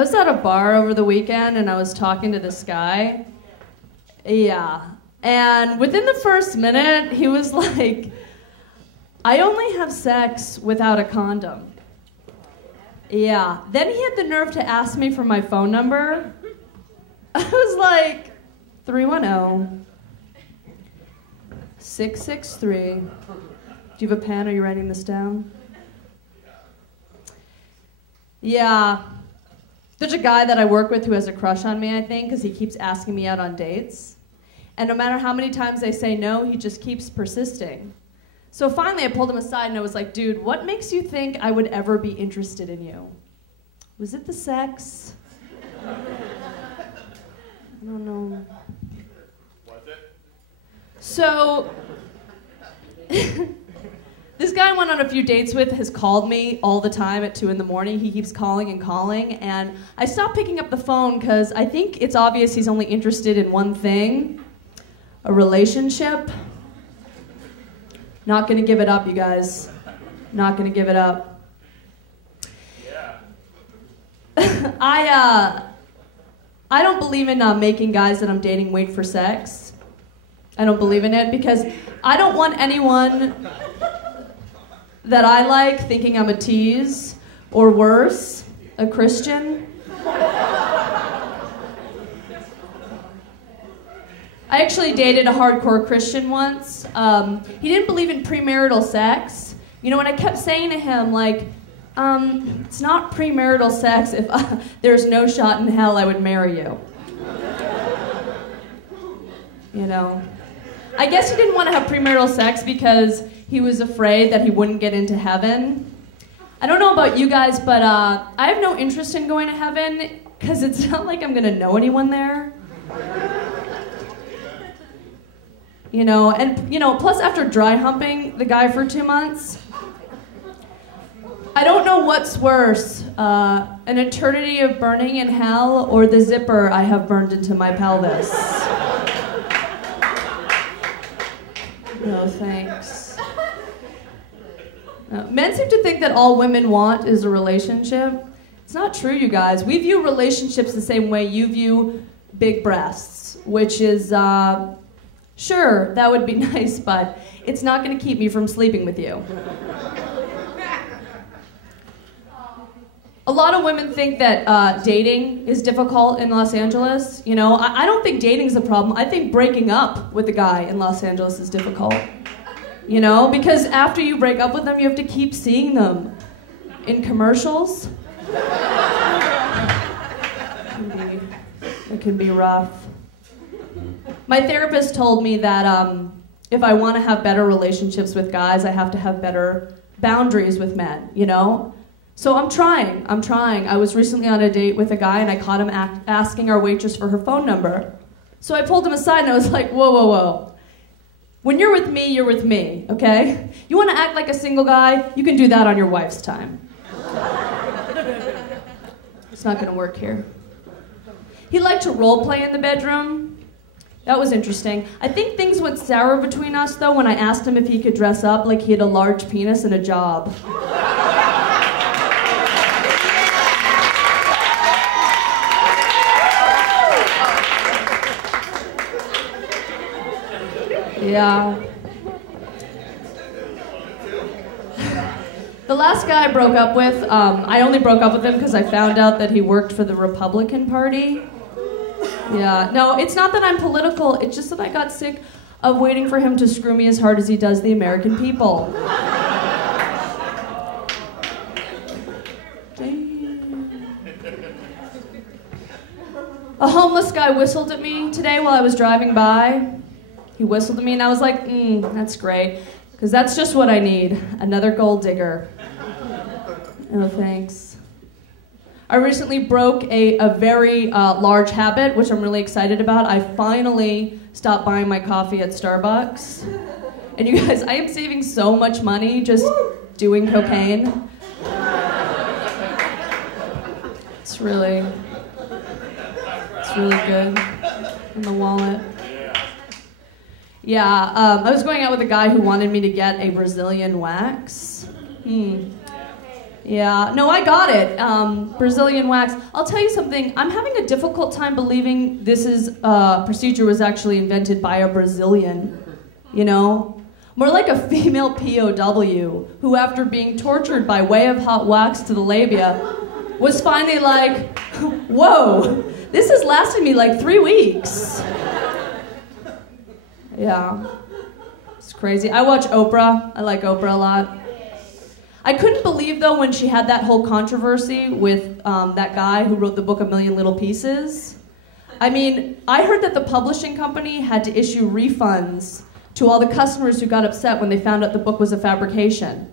I was at a bar over the weekend and I was talking to this guy. Yeah. And within the first minute, he was like, I only have sex without a condom. Yeah. Then he had the nerve to ask me for my phone number. I was like, 310-663. Do you have a pen? Are you writing this down? Yeah. There's a guy that I work with who has a crush on me, I think, because he keeps asking me out on dates. And no matter how many times I say no, he just keeps persisting. So finally I pulled him aside and I was like, dude, what makes you think I would ever be interested in you? Was it the sex? I don't know. Was it? So, this guy I went on a few dates with has called me all the time at 2 in the morning. He keeps calling and calling, and I stopped picking up the phone because I think it's obvious he's only interested in one thing, a relationship. Not gonna give it up, you guys. Not gonna give it up. Yeah. I don't believe in making guys that I'm dating wait for sex. I don't believe in it because I don't want anyone that I like thinking I'm a tease, or worse, a Christian. I actually dated a hardcore Christian once. He didn't believe in premarital sex. You know, and I kept saying to him, like, it's not premarital sex if there's no shot in hell I would marry you. You know? I guess he didn't want to have premarital sex because he was afraid that he wouldn't get into heaven. I don't know about you guys, but I have no interest in going to heaven because it's not like I'm going to know anyone there. You know, and, you know, plus after dry humping the guy for 2 months, I don't know what's worse, an eternity of burning in hell or the zipper I have burned into my pelvis. No, thanks. Men seem to think that all women want is a relationship. It's not true, you guys. We view relationships the same way you view big breasts, which is, sure, that would be nice, but it's not going to keep me from sleeping with you. A lot of women think that dating is difficult in Los Angeles. You know, I don't think dating's a problem. I think breaking up with a guy in Los Angeles is difficult. You know, because after you break up with them, you have to keep seeing them in commercials. It can be rough. My therapist told me that if I want to have better relationships with guys, I have to have better boundaries with men, you know? So I'm trying. I was recently on a date with a guy and I caught him asking our waitress for her phone number. So I pulled him aside and I was like, whoa, whoa, whoa. When you're with me, you're with me, okay? You want to act like a single guy? You can do that on your wife's time. It's not going to work here. He liked to role play in the bedroom. That was interesting. I think things went sour between us, though, when I asked him if he could dress up like he had a large penis and a job. Yeah. The last guy I broke up with, I only broke up with him because I found out that he worked for the Republican Party. Yeah, no, it's not that I'm political, it's just that I got sick of waiting for him to screw me as hard as he does the American people. A homeless guy whistled at me today while I was driving by. He whistled at me and I was like, that's great, because that's just what I need, another gold digger. Oh, thanks. I recently broke a very large habit, which I'm really excited about. I finally stopped buying my coffee at Starbucks. And you guys, I am saving so much money just doing cocaine. It's really good in the wallet. Yeah, I was going out with a guy who wanted me to get a Brazilian wax. Yeah, no, I got it. Brazilian wax. I'll tell you something. I'm having a difficult time believing this procedure was actually invented by a Brazilian. You know, more like a female POW who, after being tortured by way of hot wax to the labia, was finally like, "Whoa, this is lasting me like 3 weeks." Yeah, it's crazy. I watch Oprah. I like Oprah a lot. I couldn't believe, though, when she had that whole controversy with that guy who wrote the book A Million Little Pieces. I mean, I heard that the publishing company had to issue refunds to all the customers who got upset when they found out the book was a fabrication.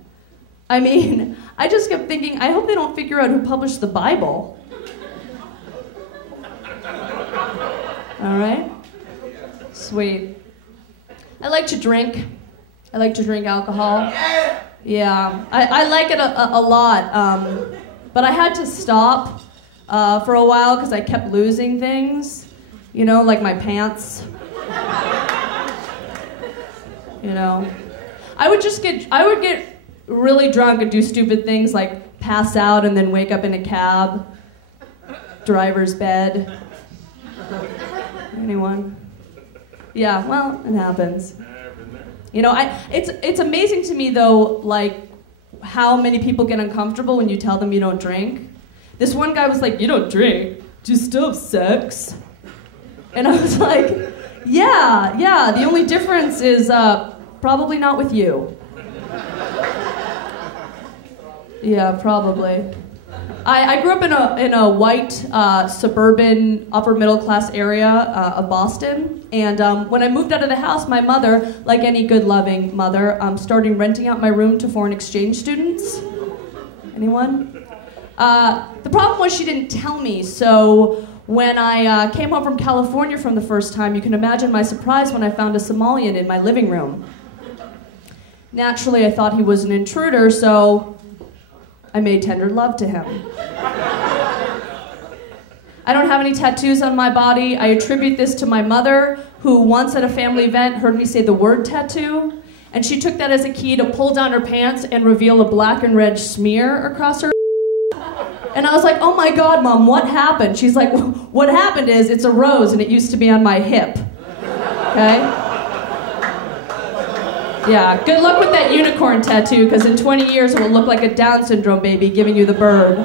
I mean, I just kept thinking, I hope they don't figure out who published the Bible. All right? Sweet. I like to drink. I like to drink alcohol. Yeah, I like it a lot, but I had to stop for a while because I kept losing things, you know, like my pants. You know, I would get really drunk and do stupid things like pass out and then wake up in a cab, driver's bed. Anyone? Yeah, well, it happens. You know, it's amazing to me, though, like, how many people get uncomfortable when you tell them you don't drink. This one guy was like, "You don't drink? Do you still have sex?" And I was like, yeah, the only difference is probably not with you. Yeah, probably. I grew up in a white, suburban, upper-middle-class area of Boston, and when I moved out of the house, my mother, like any good, loving mother, started renting out my room to foreign exchange students. Anyone? The problem was she didn't tell me, so when I came home from California from the first time, you can imagine my surprise when I found a Somalian in my living room. Naturally, I thought he was an intruder, so I made tender love to him. I don't have any tattoos on my body. I attribute this to my mother, who once at a family event heard me say the word tattoo, and she took that as a key to pull down her pants and reveal a black and red smear across her. And I was like, "Oh my God, Mom, what happened?" She's like, "What happened is it's a rose and it used to be on my hip." Okay? Yeah, good luck with that unicorn tattoo, because in 20 years it will look like a Down syndrome baby giving you the bird.